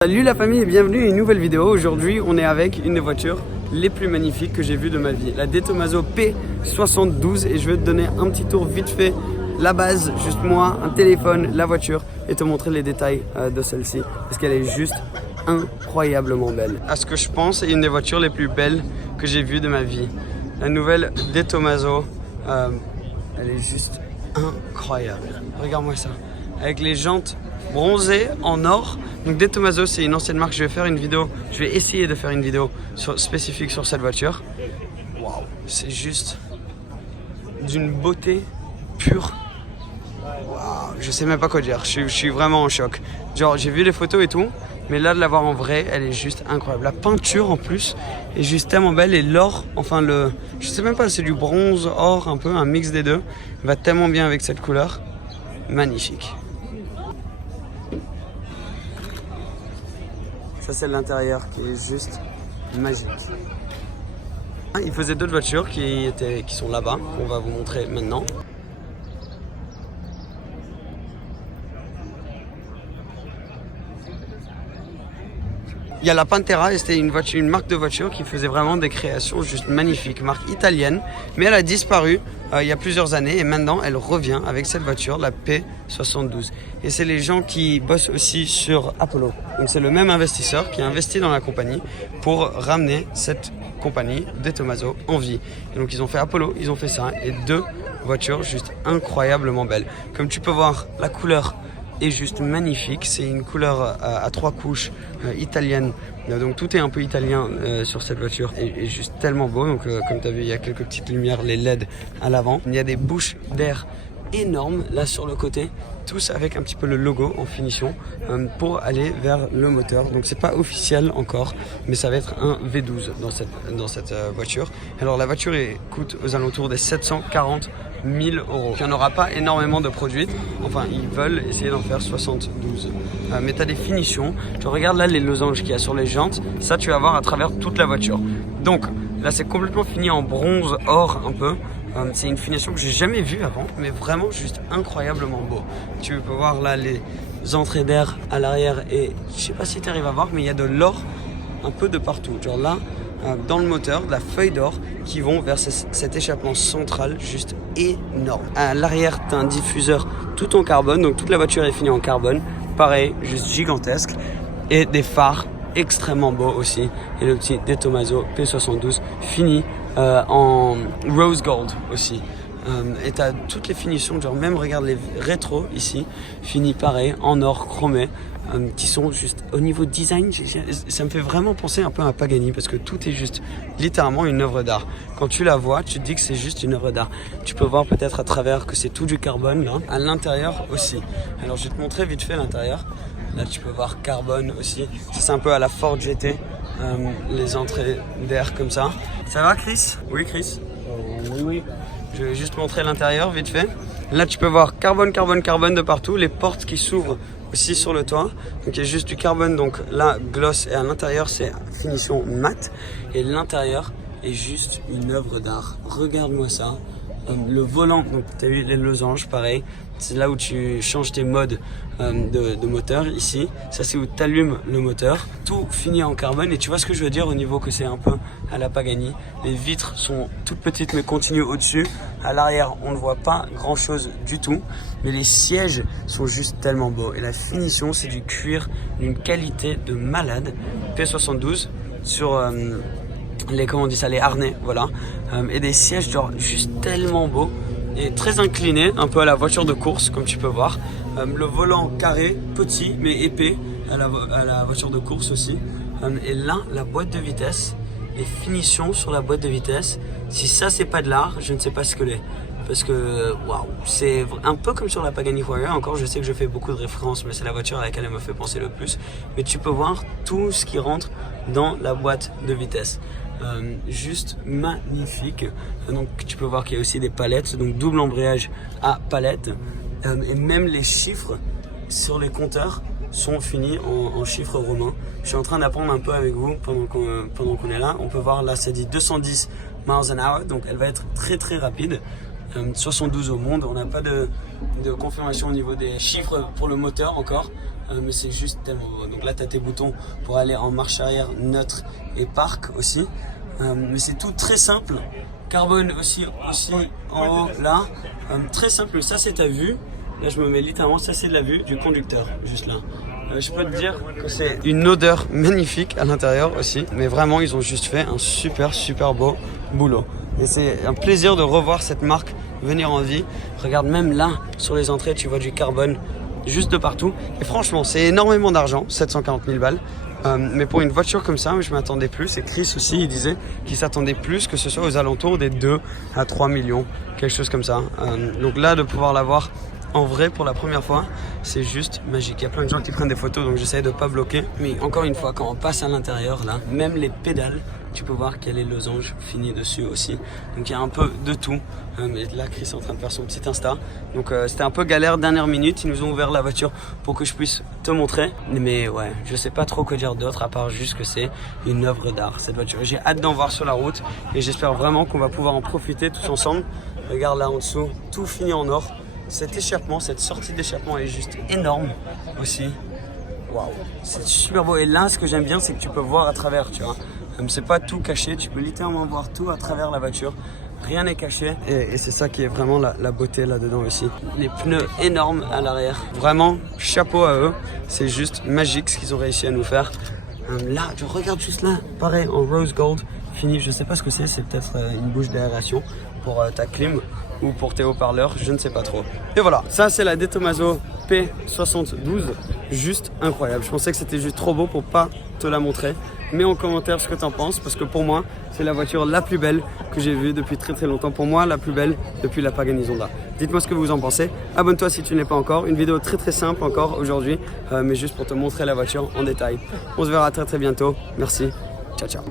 Salut la famille et bienvenue à une nouvelle vidéo. Aujourd'hui on est avec une des voitures les plus magnifiques que j'ai vues de ma vie, la De Tomaso P72, et je vais te donner un petit tour vite fait, la base, juste moi, un téléphone, la voiture, et te montrer les détails de celle-ci parce qu'elle est juste incroyablement belle. À ce que je pense, c'est une des voitures les plus belles que j'ai vues de ma vie. La nouvelle De Tomaso, elle est juste incroyable. Regarde-moi ça, avec les jantes bronzé en or. Donc De Tomaso, c'est une ancienne marque. Je vais essayer de faire une vidéo spécifique sur cette voiture. Waouh, c'est juste d'une beauté pure. Waouh, je sais même pas quoi dire. Je suis vraiment en choc. Genre, j'ai vu les photos et tout, mais là de la voir en vrai, elle est juste incroyable. La peinture en plus est juste tellement belle, et l'or, enfin je sais même pas, c'est du bronze or, un peu un mix des deux. Il va tellement bien avec cette couleur. Magnifique. Ça, c'est l'intérieur qui est juste magique. Il faisait d'autres voitures qui sont là-bas, qu'on va vous montrer maintenant. Il y a la Pantera, et c'était une marque de voiture qui faisait vraiment des créations juste magnifiques, marque italienne, mais elle a disparu il y a plusieurs années, et maintenant elle revient avec cette voiture, la P72. Et c'est les gens qui bossent aussi sur Apollo. Donc c'est le même investisseur qui a investi dans la compagnie pour ramener cette compagnie De Tomaso en vie. Et donc ils ont fait Apollo, ils ont fait ça, et deux voitures juste incroyablement belles. Comme tu peux voir, la couleur est juste magnifique. C'est une couleur à trois couches italienne, donc tout est un peu italien sur cette voiture, et juste tellement beau. Donc comme tu as vu, il y a quelques petites lumières, les LED à l'avant, il y a des bouches d'air énormes là sur le côté, tous avec un petit peu le logo en finition pour aller vers le moteur. Donc c'est pas officiel encore, mais ça va être un V12 dans cette voiture. Alors la voiture coûte aux alentours des 740 000 euros. Il n'y en aura pas énormément de produits, enfin ils veulent essayer d'en faire 72. Mais tu as des finitions, tu regardes là les losanges qu'il y a sur les jantes, ça tu vas voir à travers toute la voiture. Donc là c'est complètement fini en bronze or un peu. C'est une finition que j'ai jamais vue avant, mais vraiment juste incroyablement beau. Tu peux voir là les entrées d'air à l'arrière, et je sais pas si tu arrives à voir, mais il y a de l'or un peu de partout. Genre là, dans le moteur, de la feuille d'or qui vont vers cet échappement central juste énorme. À l'arrière, tu as un diffuseur tout en carbone, donc toute la voiture est finie en carbone. Pareil, juste gigantesque. Et des phares extrêmement beaux aussi. Et le petit De Tomaso P72 fini en rose gold aussi. Et tu as toutes les finitions, genre même regarde les rétros ici, finis pareil en or chromé, qui sont juste au niveau design, ça me fait vraiment penser un peu à Pagani, parce que tout est juste littéralement une œuvre d'art. Quand tu la vois, tu te dis que c'est juste une œuvre d'art. Tu peux voir peut-être à travers que c'est tout du carbone là, à l'intérieur aussi. Alors je vais te montrer vite fait l'intérieur. Là tu peux voir carbone aussi, c'est un peu à la Ford GT, les entrées d'air comme ça. Ça va Chris? Oui Chris? Oui. Je vais juste montrer l'intérieur vite fait. Là tu peux voir carbone de partout, les portes qui s'ouvrent aussi sur le toit. Donc il y a juste du carbone, donc là gloss, et à l'intérieur c'est finition mat. Et l'intérieur est juste une œuvre d'art. Regarde-moi ça. Le volant, donc tu as vu les losanges, pareil. C'est là où tu changes tes modes de moteur ici. Ça c'est où tu allumes le moteur. Tout fini en carbone, et tu vois ce que je veux dire au niveau que c'est un peu à la Pagani. Les vitres sont toutes petites mais continuent au-dessus. À l'arrière on ne voit pas grand chose du tout, mais les sièges sont juste tellement beaux. Et la finition c'est du cuir d'une qualité de malade. P72 sur les harnais, voilà. Et des sièges genre juste tellement beaux et très incliné, un peu à la voiture de course comme tu peux voir. Le volant carré, petit mais épais à la voiture de course aussi. Et là, la boîte de vitesse, et finition sur la boîte de vitesse. Si ça c'est pas de l'art, je ne sais pas ce que l'est. Parce que waouh, c'est un peu comme sur la Pagani Huayra. Encore, je sais que je fais beaucoup de références, mais c'est la voiture à laquelle elle me fait penser le plus. Mais tu peux voir tout ce qui rentre dans la boîte de vitesse. Juste magnifique. Donc tu peux voir qu'il y a aussi des palettes, donc double embrayage à palette, et même les chiffres sur les compteurs sont finis en chiffres romains. Je suis en train d'apprendre un peu avec vous pendant qu'on est là. On peut voir là, ça dit 210 miles an hour, donc elle va être très rapide. 72 au monde. On n'a pas de confirmation au niveau des chiffres pour le moteur encore. mais c'est juste tellement beau. Donc là, tu as tes boutons pour aller en marche arrière, neutre et parc aussi. Mais c'est tout très simple. Carbone aussi en haut, là. Très simple, ça c'est ta vue. Là, je me mets littéralement, ça c'est de la vue du conducteur, juste là. Je peux te dire que c'est une odeur magnifique à l'intérieur aussi. Mais vraiment, ils ont juste fait un super beau boulot. Et c'est un plaisir de revoir cette marque venir en vie. Regarde, même là, sur les entrées, tu vois du carbone juste de partout. Et franchement, c'est énormément d'argent, 740 000 balles. Mais pour une voiture comme ça, je m'attendais plus. Et Chris aussi, il disait qu'il s'attendait plus que ce soit aux alentours des 2 à 3 millions, quelque chose comme ça. Donc là, de pouvoir l'avoir en vrai pour la première fois, c'est juste magique. Il y a plein de gens qui prennent des photos, donc j'essaie de ne pas bloquer. Mais encore une fois, quand on passe à l'intérieur, là, même les pédales, tu peux voir qu'il y a les losanges finis dessus aussi. Donc il y a un peu de tout. Mais là, Chris est en train de faire son petit Insta. Donc c'était un peu galère, dernière minute. Ils nous ont ouvert la voiture pour que je puisse te montrer. Mais ouais, je sais pas trop quoi dire d'autre à part juste que c'est une œuvre d'art, cette voiture. J'ai hâte d'en voir sur la route et j'espère vraiment qu'on va pouvoir en profiter tous ensemble. Regarde là en dessous, tout fini en or. Cet échappement, cette sortie d'échappement est juste énorme aussi. Waouh, c'est super beau. Et là, ce que j'aime bien, c'est que tu peux voir à travers, tu vois. C'est pas tout caché, tu peux littéralement voir tout à travers la voiture. Rien n'est caché. Et c'est ça qui est vraiment la beauté là-dedans aussi. Les pneus énormes à l'arrière. Vraiment, chapeau à eux. C'est juste magique ce qu'ils ont réussi à nous faire. Là, tu regardes juste là, pareil, en rose gold. Fini, je sais pas ce que c'est peut-être une bouche d'aération pour ta clim ou pour tes haut-parleurs, je ne sais pas trop. Et voilà, ça c'est la De Tomaso P72, juste incroyable. Je pensais que c'était juste trop beau pour pas te la montrer. Mets en commentaire ce que tu en penses, parce que pour moi, c'est la voiture la plus belle que j'ai vue depuis très longtemps. Pour moi, la plus belle depuis la Pagani Zonda. Dites-moi ce que vous en pensez. Abonne-toi si tu ne l'es pas encore. Une vidéo très simple encore aujourd'hui, mais juste pour te montrer la voiture en détail. On se verra très bientôt. Merci. Ciao.